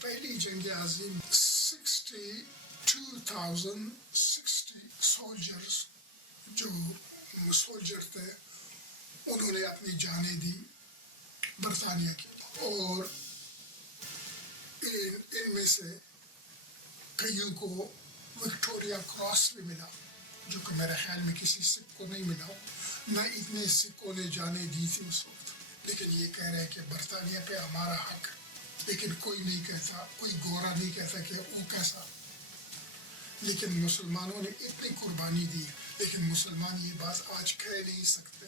پہلی جنگ عظیم 62,060 سولجرز جو سولجر تھے انہوں نے اپنی جانیں دی برطانیہ کے، اور ان میں سے کئیوں کو وکٹوریا کراس بھی ملا، جو کہ میرے خیال میں کسی سکھ کو نہیں ملا، نہ اتنے سکھوں نے جانیں دی تھی اس وقت، لیکن یہ کہہ رہے ہیں کہ برطانیہ پہ ہمارا حق ہے، لیکن کوئی نہیں کہتا، کوئی گورا نہیں کہتا کہ وہ کیسا، لیکن مسلمانوں نے اتنی قربانی دی، لیکن مسلمان یہ بات آج کہہ نہیں سکتے،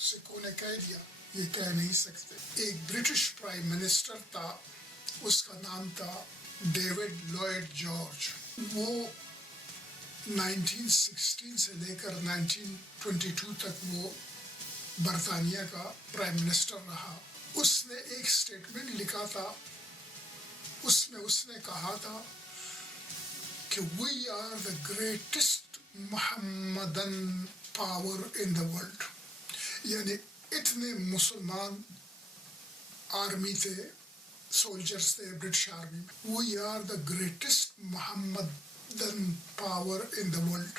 سکھوں نے کہہ دیا، یہ کہہ نہیں سکتے۔ ایک برٹش پرائم منسٹر تھا، اس کا نام تھا ڈیوڈ لوئڈ جارج، وہ 1916 سے لے کر 1922 تک وہ برطانیہ کا پرائم منسٹر رہا۔ اس نے ایک سٹیٹمنٹ لکھا تھا، اس میں اس نے کہا تھا کہ "We are the greatest Mohammedan power in the world"، یعنی اتنے مسلمان آرمی تھے، سولجرز تھے برٹش آرمی میں، "We are the greatest Mohammedan power in the world"،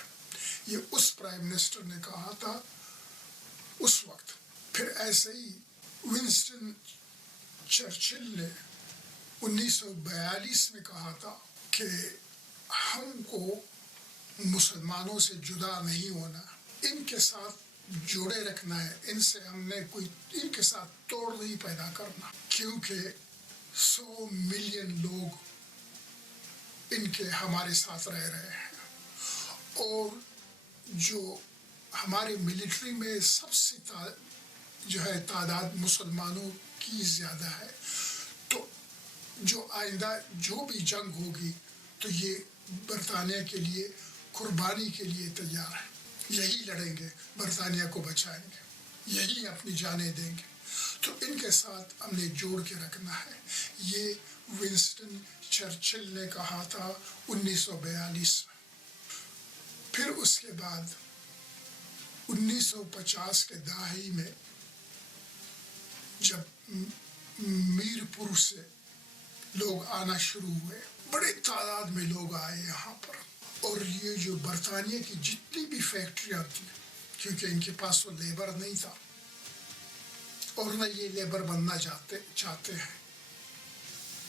یہ اس پرائم منسٹر نے کہا تھا اس وقت۔ پھر ایسے ہی ونسٹن چرچل نے 1942 میں کہا تھا کہ ہم کو مسلمانوں سے جدا نہیں ہونا، ان کے ساتھ جوڑے رکھنا ہے، ان سے ہم نے ان کے ساتھ توڑ نہیں پیدا کرنا، کیونکہ 100 ملین لوگ ان کے ہمارے ساتھ رہ رہے ہیں، اور جو ہمارے ملٹری میں سب سے جو ہے تعداد مسلمانوں کی زیادہ ہے، تو جو آئندہ جو بھی جنگ ہوگی تو یہ برطانیہ کے لیے قربانی کے لیے تیار ہے، یہی لڑیں گے، برطانیہ کو بچائیں گے، یہی اپنی جانیں دیں گے، تو ان کے ساتھ ہم نے جوڑ کے رکھنا ہے۔ یہ ونسٹن چرچل نے کہا تھا 1942 میں۔ پھر اس کے بعد 1950 کے دہائی میں جب میرپور سے لوگ آنا شروع ہوئے، بڑے تعداد میں لوگ آئے یہاں پر، اور یہ جو برطانیہ کی جتنی بھی فیکٹریاں تھیں، کیونکہ ان کے پاس تو لیبر نہیں تھا اور نہ یہ لیبر بننا چاہتے ہیں،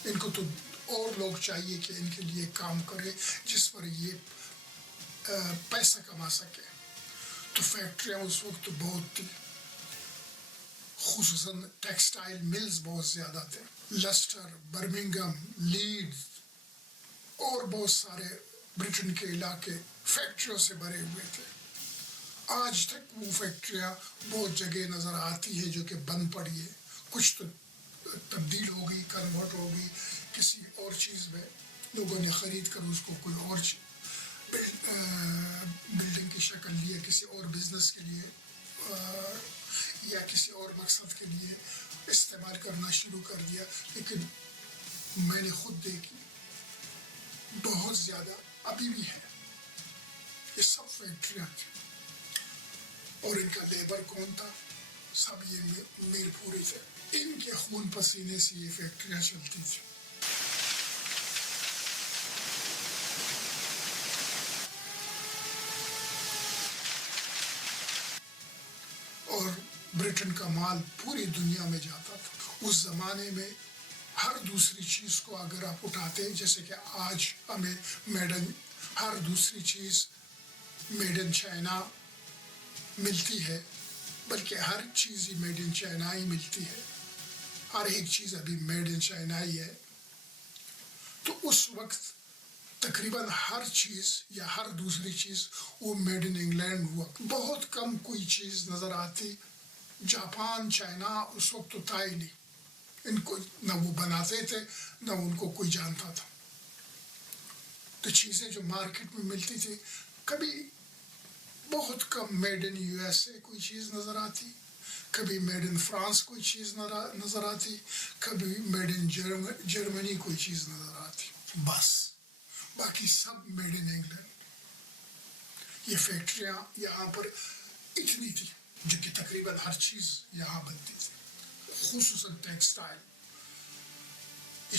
ان کو تو اور لوگ چاہیے کہ ان کے لیے کام کرے جس پر یہ پیسہ کما سکے، تو فیکٹریاں اس وقت تو بہت تھی، خصوصاً ٹیکسٹائل ملز بہت زیادہ تھے، لسٹر، برمنگم، لیڈز اور بہت سارے برٹن کے علاقے فیکٹریوں سے بھرے ہوئے تھے۔ آج تک وہ فیکٹریاں بہت جگہ نظر آتی ہے جو کہ بند پڑی ہے، کچھ تو تبدیل ہو گئی، کنورٹ ہو گئی کسی اور چیز میں، لوگوں نے خرید کر اس کو کوئی اور بلڈنگ کی شکل لی ہے، کسی اور بزنس کے لیے یا کسی اور مقصد کے لیے استعمال کرنا شروع کر دیا، لیکن میں نے خود دیکھی بہت زیادہ ابھی بھی ہے، یہ سب فیکٹریاں تھیں، اور ان کا لیبر کون تھا؟ سب یہ میرپوری تھے، ان کے خون پسینے سے یہ فیکٹریاں چلتی تھیں۔ اور برٹن کا مال پوری دنیا میں جاتا تھا۔ اس زمانے میں ہر دوسری چیز کو اگر آپ اٹھاتے ہیں، جیسے کہ آج ہمیں ہر دوسری چیز میڈ ان چائنا ملتی ہے، بلکہ ہر چیز ہی میڈ ان چائنا ہی ملتی ہے، ہر ایک چیز ابھی میڈ ان چائنا ہی ہے، تو اس وقت تقریباً ہر چیز یا ہر دوسری چیز وہ میڈ ان انگلینڈ ہوا، بہت کم کوئی چیز نظر آتی، جاپان، چائنا اس وقت تو تھا ہی نہیں، ان کو نہ وہ بناتے تھے نہ ان کو کوئی جانتا تھا، تو چیزیں جو مارکیٹ میں ملتی تھی، کبھی بہت کم made in U S A کوئی چیز نظر آتی، کبھی میڈ ان فرانس کوئی چیز نظر آتی، کبھی میڈ ان جرمنی کوئی چیز نظر آتی، بس باقی سب میڈ ان انگلینڈ۔ یہ فیکٹریاں یہاں پر اتنی تھی جو کہ تقریباً ہر چیز یہاں بنتی تھی، خصوصاً ٹیکسٹائل، یہ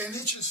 NHS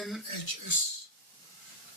NHS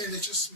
NHS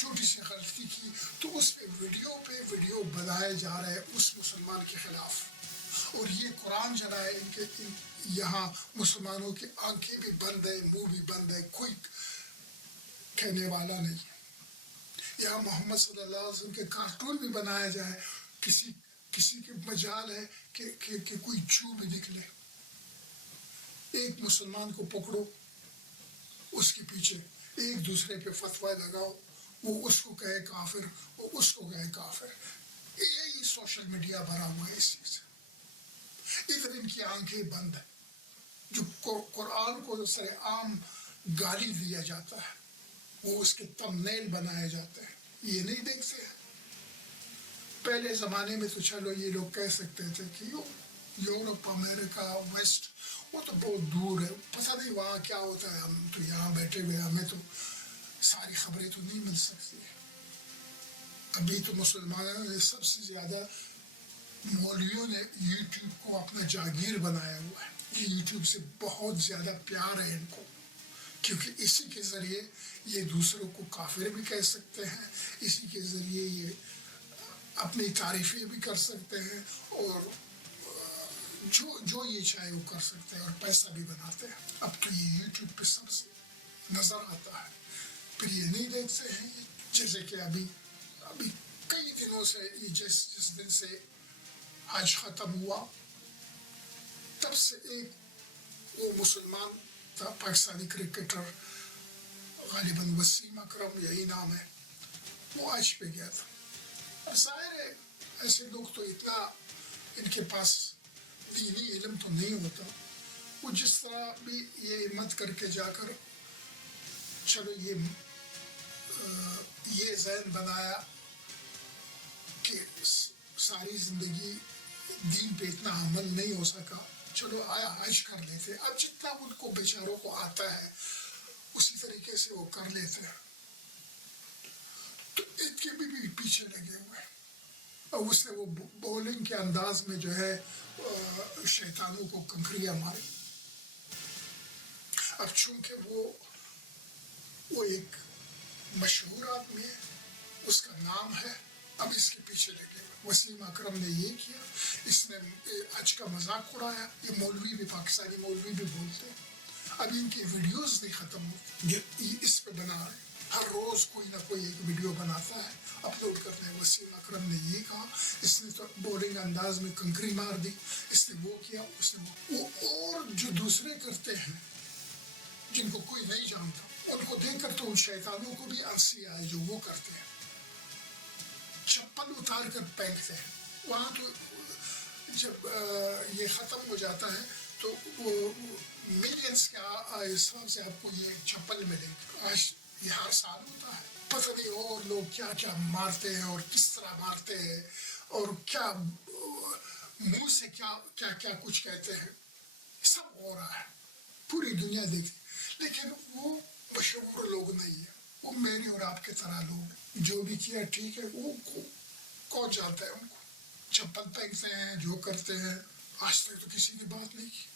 چھوٹی سی غلطی کی تو اس پہ ویڈیو بنائے جا رہے ہیں اس مسلمان کے خلاف، اور یہ قرآن چلا ہے ان کے یہاں مسلمانوں کی آنکھیں بھی بند ہے، منہ بھی بند ہے، کوئی کہنے والا نہیں۔ یہاں محمد صلی اللہ علیہ وسلم کے کارٹون بھی بنایا جائے، کسی کے مجال ہے کہ کوئی چو بھی نکلے، ایک مسلمان کو پکڑو، اس کے پیچھے ایک دوسرے پہ فتویٰ لگاؤ، وہ اس کو کہے کافر، وہ اس کو کہے کافر۔ یہی سوشل میڈیا بھرا ہوا ہے اس چیز سے۔ ادھر ان کی آنکھیں بند ہیں، جو قرآن کو سر عام گالی دیا جاتا ہے، وہ اس کے تمنیل بنائے جاتے ہیں، یہ نہیں دیکھتے ہیں۔ پہلے زمانے میں تو چلو یہ لوگ کہہ سکتے تھے کہ یورپ، امریکہ، ویسٹ، وہ تو بہت دور ہے، پتہ نہیں وہاں کیا ہوتا ہے، ہم تو یہاں بیٹھے ہوئے، ہمیں تو ساری خبریں تو نہیں مل سکتی۔ ابھی تو مسلمانوں نے سب سے زیادہ، مولویوں نے یوٹیوب کو اپنا جاگیر بنایا ہوا ہے، یہ یوٹیوب سے بہت زیادہ پیار ہے ان کو، کیونکہ اسی کے ذریعے یہ دوسروں کو کافر بھی کہہ سکتے ہیں، اسی کے ذریعے یہ اپنی تعریفیں بھی کر سکتے ہیں، اور جو یہ چاہے وہ کر سکتے ہیں، اور پیسہ بھی بناتے ہیں۔ اب تو یہ یوٹیوب پہ سب سے نظر آتا ہے، پھر یہ نہیں دیکھتے ہیں، جیسے کہ ابھی کئی دنوں سے، یہ جس دن سے حج ختم ہوا تب سے ایک وہ مسلمان تھا، پاکستانی کرکٹر، غالباً وسیم اکرم یہی نام ہے، وہ حج پہ گیا تھا۔ اور ظاہر ہے ایسے لوگ تو اتنا ان کے پاس دینی علم تو نہیں ہوتا، وہ جس طرح بھی یہ ہمت کر کے جا کر، چلو یہ ذہن بنایا کہ ساری زندگی دین پہ اتنا عمل نہیں ہو سکا، چلو آیا حج کر لیتے، اب جتنا ان کو بیچاروں کو آتا ہے اسی طریقے سے وہ کر لیتے ہیں، تو ان کے بھی پیچھے لگے ہوئے ہیں۔ اور اس نے وہ بولنگ کے انداز میں جو ہے شیطانوں کو کنکریاں ماری۔ اب چونکہ وہ ایک مشہور آدمی ہے، اس کا نام ہے، اب اس کے پیچھے لگے ہوئے۔ وسیم اکرم نے یہ کیا، اس نے حج کا مذاق اڑایا، یہ مولوی بھی، پاکستانی مولوی بھی بولتے ہیں۔ اب ان کی ویڈیوز نہیں ختم ہوتی، اس پہ بنا رہے ہیں، ہر روز کوئی نہ کوئی ایک ویڈیو بناتا ہے، اپلوڈ کرتے ہیں۔ وسیم اکرم نے یہ کہا، اس نے تو بولنگ انداز میں کنکری مار دی، اس نے وہ کیا، اس نے وہ، اور جو دوسرے کرتے ہیں جن کو کوئی نہیں جانتا، ان کو دیکھ کر تو ان شیطانوں کو بھی ہنسی آئے جو وہ کرتے ہیں، چپل اتار کر پہنتے ہیں۔ وہاں تو جب یہ ختم ہو جاتا ہے تو وہ ملینز کے حساب سے آپ کو یہ چپل ملے گی، آج یہ ہر سال ہوتا ہے، پتہ نہیں اور لوگ کیا کیا مارتے ہیں اور کس طرح مارتے ہیں، اور کیا منہ سے کیا کچھ کہتے ہیں، سب ہو رہا ہے، پوری دنیا دیکھتی، لیکن وہ مشہور لوگ نہیں ہیں، وہ میرے اور آپ کے طرح لوگ ہیں، جو بھی کیا ٹھیک ہے، وہ کون جانتا ہے ان کو، چپل پہنتے ہیں، جو کرتے ہیں، آج تک تو کسی نے بات نہیں کی۔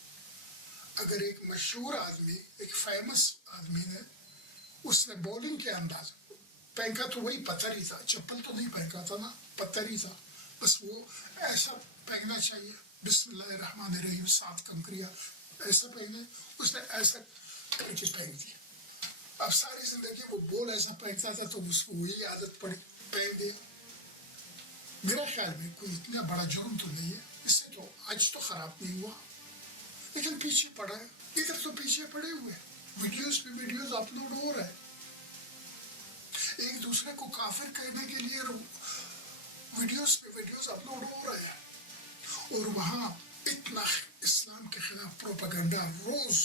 اگر ایک مشہور آدمی، ایک فیمس آدمی نے، اس نے بولنگ کے انداز پہنکا تو وہی پتھر ہی تھا، چپل تو نہیں پہنکا تھا نا، پتھر ہی تھا، بس وہ ایسا پہننا چاہیے، بسم اللہ الرحمن الرحیم، 7 کنکریاں ایسا پہنے، اس نے ایسا کر کے پہن دیا۔ اب ساری زندگی وہ بول ایسا پہنتا تھا تو اس کو وہی عادت پڑی، پہن دیا۔ میرا خیال میں کوئی اتنا بڑا جرم تو نہیں ہے، اس سے تو حج تو خراب نہیں ہوا، لیکن پیچھے پڑا ہے، ادھر تو پیچھے پڑے ہوئے، ویڈیوز پہ ویڈیوز اپلوڈ ہو رہا ہے، ایک دوسرے کو کافر کہنے کے لیے ویڈیوز پہ ویڈیوز اپلوڈ ہو رہے ہیں، اور وہاں اتنا اسلام کے خلاف پروپیگنڈا، روز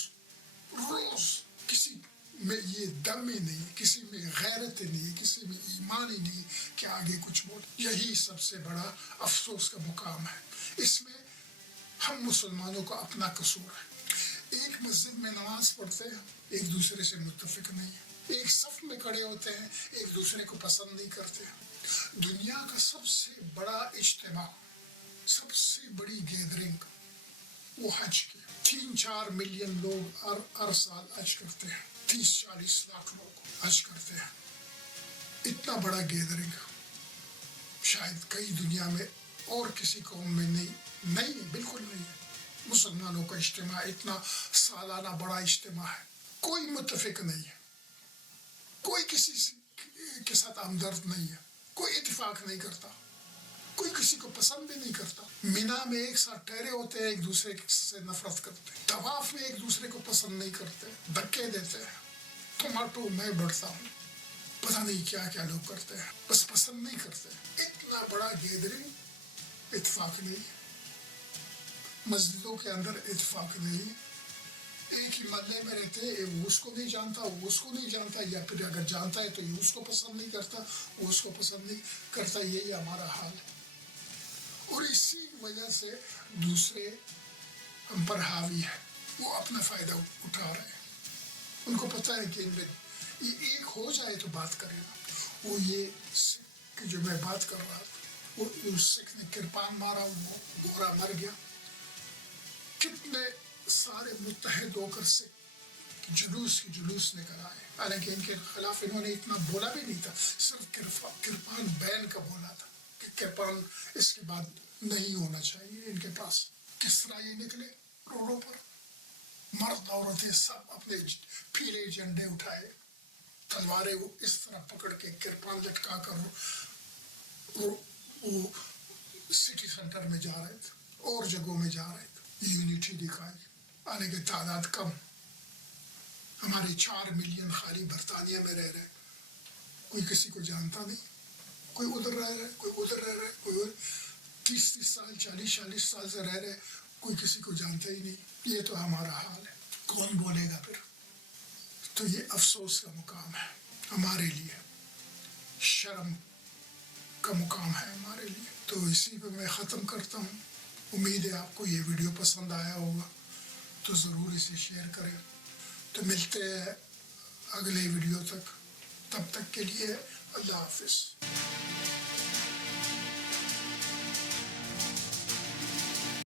کسی میں یہ دم ہی نہیں، کسی میں غیرت ہی نہیں، کسی میں ایمان ہی نہیں کہ آگے کچھ بول۔ یہی سب سے بڑا افسوس کا مقام ہے، اس میں ہم مسلمانوں کا اپنا قصور ہے۔ ایک مسجد میں نماز پڑھتے ہیں، ایک دوسرے سے متفق نہیں ہے، ایک صف میں کھڑے ہوتے ہیں، ایک دوسرے کو پسند نہیں کرتے ہیں۔ دنیا کا سب سے بڑا اجتماع، سب سے بڑی گیدرنگ وہ حج کی، 3-4 ملین لوگ ہر سال حج کرتے ہیں، 30-40 لاکھ لوگ حج کرتے ہیں۔ اتنا بڑا گیدرنگ شاید کئی دنیا میں اور کسی قوم میں نہیں ہے، بالکل نہیں ہے۔ مسلمانوں کا اجتماع اتنا سالانہ بڑا اجتماع ہے، کوئی متفق نہیں ہے، کوئی کسی کے ساتھ ہمدرد نہیں ہے، کوئی اتفاق نہیں کرتا، کوئی کسی کو پسند بھی نہیں کرتا۔ مینا میں ایک ساتھ ٹھہرے ہوتے ہیں، ایک دوسرے سے نفرت کرتے ہیں، طواف میں ایک دوسرے کو پسند نہیں کرتے، دھکے دیتے ہیں، تم ہٹو میں بڑھتا ہوں، پتہ نہیں کیا کیا لوگ کرتے ہیں، بس پسند نہیں کرتے۔ اتنا بڑا گیدرنگ، اتفاق نہیں ہے، مسجدوں کے اندر اتفاق نہیں ہے، ایک ہی محلے میں رہتے ہیں، وہ اس کو نہیں جانتا، وہ اس کو نہیں جانتا، یا پھر اگر جانتا ہے تو یہ اس کو پسند نہیں کرتا، وہ اس کو پسند نہیں کرتا، یہی ہمارا حال ہے۔ اور اسی وجہ سے دوسرے ہم پر حاوی ہے، وہ اپنا فائدہ اٹھا رہے ہیں، ان کو پتہ ہے کہ ان میں یہ ایک ہو جائے تو بات کرے گا۔ وہ یہ سکھ جو میں بات کر رہا تھا، وہ اس سکھ نے کرپان مارا، وہ گورا مر گیا، کتنے سارے متحد ہو کر سے جلوس نکل آئے، حالانکہ ان کے خلاف انہوں نے اتنا بولا بھی نہیں تھا، صرف کرپان بین کا بولا تھا کہ کرپان اس کے بعد نہیں ہونا چاہیے ان کے پاس۔ کس طرح یہ نکلے روڈوں پر، مرد عورتیں سب اپنے پیلے جھنڈے اٹھائے، تلواریں وہ اس طرح پکڑ کے کرپان لٹکا کر وہ سٹی سینٹر میں جا رہے تھے اور جگہوں میں جا رہے تھے، یونٹی دکھائی، آنے کی تعداد کم، ہمارے 4 ملین خالی برطانیہ میں رہ رہے، کوئی کسی کو جانتا نہیں، کوئی ادھر رہ رہا ہے، کوئی ادھر رہ رہا ہے، کوئی 30 سال 40 سال سے رہ رہے، کوئی کسی کو جانتا ہی نہیں۔ یہ تو ہمارا حال ہے، کون بولے گا پھر؟ تو یہ افسوس کا مقام ہے ہمارے لیے، شرم کا مقام ہے ہمارے لیے۔ تو اسی پہ میں ختم کرتا ہوں، امید ہے آپ کو یہ ویڈیو پسند آیا ہوگا، تو ضرور اسے شیئر کریں۔ تو ملتے ہیں اگلے ویڈیو تک، تب تک کے لیے اللہ حافظ۔